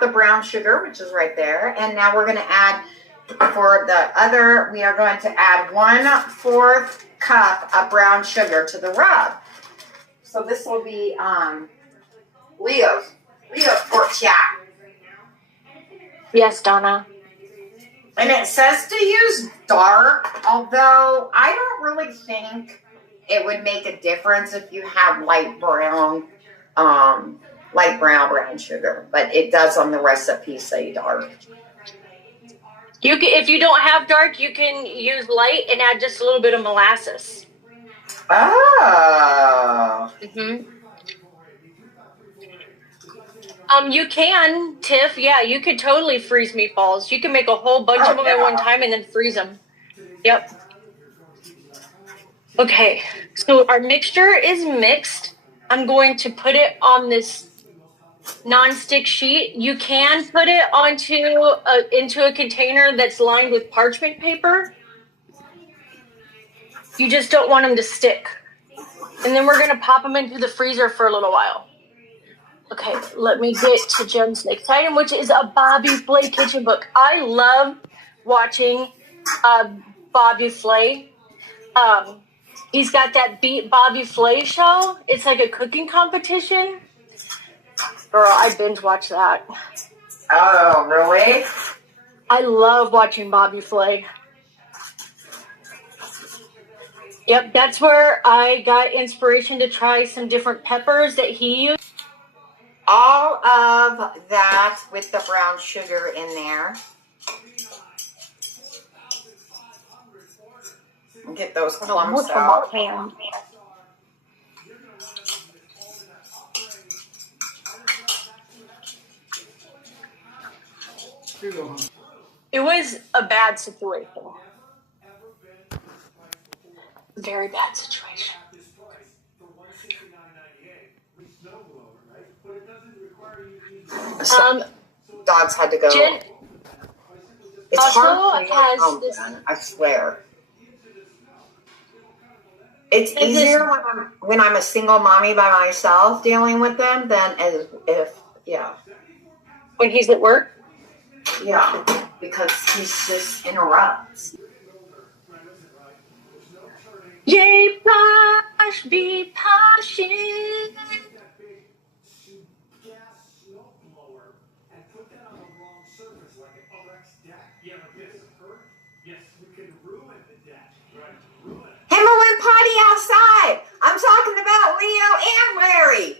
the brown sugar, which is right there. And now we're going to add, for the other, we are going to add 1/4 cup of brown sugar to the rub. So this will be Leo's pork chop. Yes, Donna. And it says to use dark, although I don't really think it would make a difference if you have light brown sugar, but it does on the recipe say dark. You can, if you don't have dark, you can use light and add just a little bit of molasses. Oh. You can, Tiff. Yeah, you could totally freeze meatballs. You can make a whole bunch of them at one time and then freeze them. Yep. Okay, so our mixture is mixed. I'm going to put it on this non-stick sheet. You can put it into a container that's lined with parchment paper. You just don't want them to stick. And then we're going to pop them into the freezer for a little while. Okay, let me get to Jen's next item, which is a Bobby Flay kitchen book. I love watching Bobby Flay. He's got that Beat Bobby Flay show. It's like a cooking competition. Girl, I binge watch that. Oh, really? I love watching Bobby Flay. Yep, that's where I got inspiration to try some different peppers that he used. All of that with the brown sugar in there. And get those clumps out. It was a bad situation. Very bad situation. Dogs had to go. Jen it's also hard to has this. I swear. It's easier when I'm a single mommy by myself dealing with them than When he's at work? Yeah, because he's just interrupts. Yay, posh, be poshing. Him went potty outside. I'm talking about Leo and Larry.